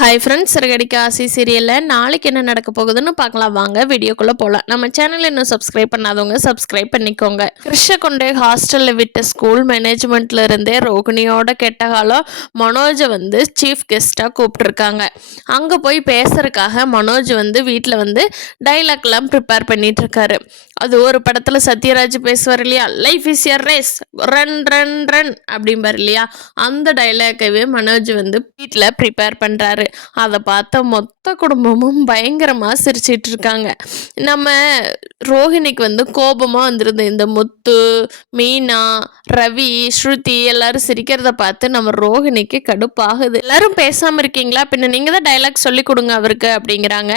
Hi friends, Siragadikka ஆசை சீரியலில் நாளைக்கு என்ன நடக்க போகுதுன்னு பார்க்கலாம். வாங்க வீடியோக்குள்ளே போகலாம். நம்ம சேனலில் இன்னும் சப்ஸ்கிரைப் பண்ணாதவங்க சப்ஸ்கிரைப் பண்ணிக்கோங்க. கிருஷ்ண கொண்டே ஹாஸ்டலில் விட்ட ஸ்கூல் மேனேஜ்மெண்ட்ல இருந்தே ரோகிணியோட கெட்ட காலம் மனோஜை சீஃப் கெஸ்ட்டாக கூப்பிட்டுருக்காங்க. அங்கே போய் பேசுறதுக்காக மனோஜ் வீட்டில் டைலாக்லாம் ப்ரிப்பேர் பண்ணிட்டு இருக்காரு. அது ஒரு படத்தில் சத்யராஜ் பேசுவார் இல்லையா, life is a race, run run run அப்படிம்பார் இல்லையா, அந்த டைலாக்கவே மனோஜ் வீட்டில் ப்ரிப்பேர் பண்ணுறாரு. அதை பார்த்த மொத்த குடும்பமும் பயங்கரமாக சிரிச்சிட்டு இருக்காங்க. நம்ம ரோஹிணிக்கு கோபமாக வந்துருது. இந்த முத்து, மீனா, ரவி, ஸ்ருதி எல்லாரும் சிரிக்கிறத பார்த்து நம்ம ரோஹிணிக்கு கடுப்பாகுது. எல்லாரும் பேசாமல் இருக்கீங்களா, பின்ன நீங்கள் தான் டைலாக் சொல்லி கொடுங்க அவருக்கு அப்படிங்கிறாங்க.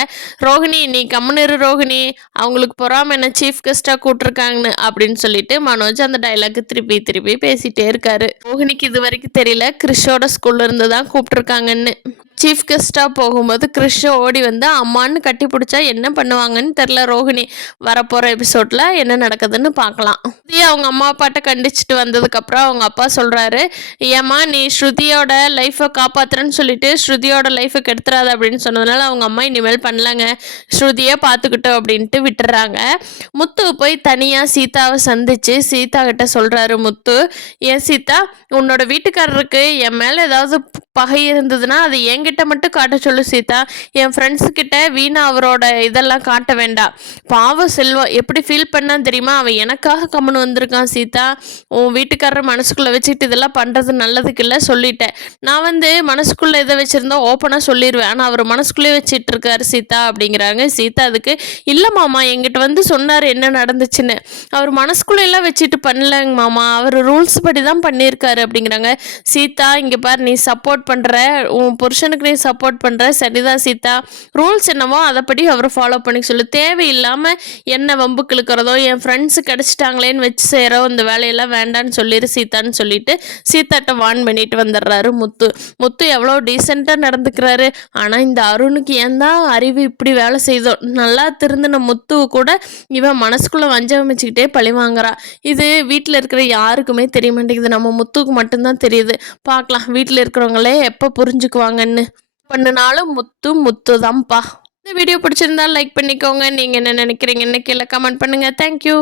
ரோஹிணி நீ கம்முனிரு ரோஹிணி, அவங்களுக்கு பொறாம என்ன சீஃப் கெஸ்ட்டாக கூப்பிட்ருக்காங்கன்னு அப்படின்னு சொல்லிட்டு மனோஜ் அந்த டைலாக் திருப்பி திருப்பி பேசிட்டே இருக்காரு. ரோஹிணிக்கு இது வரைக்கும் தெரியல கிறிஷோட ஸ்கூல்ல இருந்து தான் கூப்பிட்ருக்காங்கன்னு. சீஃப் கெஸ்ட்டாக போகும்போது கிறிஷ் ஓடி அம்மான்னு கட்டி பிடிச்சா என்ன பண்ணுவாங்கன்னு தெரில. ரோஹிணி வரப்போகிற எபிசோடில் என்ன நடக்குதுன்னு பார்க்கலாம். அவங்க அம்மா அப்பாட்ட கண்டிச்சுட்டு வந்ததுக்கப்புறம் அவங்க அப்பா சொல்கிறாரு, ஏம்மா நீ ஸ்ருதியோட லைஃப்பை காப்பாற்றுறேன்னு சொல்லிட்டு ஸ்ருதியோட லைஃபை கெடுத்துறாது அப்படின்னு சொன்னதுனால அவங்க அம்மா இனிமேல் பண்ணலாங்க, ஸ்ருதியை பார்த்துக்கிட்டோம் அப்படின்ட்டு விட்டுறாங்க. முத்து போய் தனியாக சீதாவை சந்தித்து சீதா கிட்ட சொல்கிறாரு முத்து, ஏன் சீதா உன்னோட வீட்டுக்காரருக்கு என் மேலே ஏதாவது பகை இருந்ததுன்னா அது என்கிட்ட மட்டும் காட்ட சொல்லு சீதா, என் ஃப்ரெண்ட்ஸுக்கிட்ட வீணா அவரோட இதெல்லாம் காட்ட வேண்டாம். பாவம் செல்வம் எப்படி ஃபீல் பண்ணான்னு தெரியுமா, அவன் எனக்காக கம்முன்னு வந்திருக்கான் சீதா, உன் வீட்டுக்காரர் மனசுக்குள்ளே வச்சுக்கிட்டு இதெல்லாம் பண்ணுறது நல்லதுக்கு இல்லை சொல்லிட்டேன். நான் மனசுக்குள்ளே எதை வச்சுருந்தா ஓப்பனாக சொல்லிடுவேன், ஆனால் அவர் மனசுக்குள்ளே வச்சுட்டு இருக்காரு சீதா அப்படிங்கிறாங்க. சீதா அதுக்கு இல்லை மாமா என்கிட்ட சொன்னார் என்ன நடந்துச்சுன்னு, அவர் மனசுக்குள்ளே எல்லாம் வச்சுட்டு பண்ணலங்க மாமா, அவர் ரூல்ஸ் படி தான் பண்ணியிருக்காரு அப்படிங்கிறாங்க. சீதா இங்கே பார், நீ சப்போர்ட் பண்ணுற, உன் புருஷனுக்கு நீ சப்போர்ட் பண்ணுற சரிதான் சீதா, ரூல்ஸ் என்னவோ அதைப்படி அவரை ஃபாலோ பண்ணி சொல்லு, தேவையில்லாமல் என்ன வம்புக்கு இழுக்கிறதோ என் ஃப்ரெண்ட்ஸு கிடச்சிட்டாங்களேன்னு வச்சு செய்கிறோ இந்த வேலையெல்லாம் வேண்டான்னு சொல்லிடு சீதான்னு சொல்லிட்டு சீதாட்ட வான் பண்ணிட்டு வந்துடுறாரு முத்து. முத்து எவ்வளோ டீசெண்டாக நடந்துக்கிறாரு. ஆனால் இந்த அருணுக்கு ஏன் தான் அறிவு இப்படி வேலை செய்தோ, நல்லா திருந்தின முத்துவு கூட இவன் மனசுக்குள்ளே வஞ்சம் வச்சுக்கிட்டே பழி வாங்குறா. இது வீட்டில் இருக்கிற யாருக்குமே தெரிய மாட்டேங்குது, நம்ம முத்துக்கு மட்டும்தான் தெரியுது. பார்க்கலாம் வீட்டில் இருக்கிறவங்களே எப்போ புரிஞ்சுக்குவாங்கன்னு. பண்ணினாலும் முத்து தான்ப்பா. இந்த வீடியோ பிடிச்சிருந்தா லைக் பண்ணிக்கோங்க. நீங்கள் என்ன நினைக்கிறீங்கன்னு கீழே கமெண்ட் பண்ணுங்கள். தேங்க்யூ.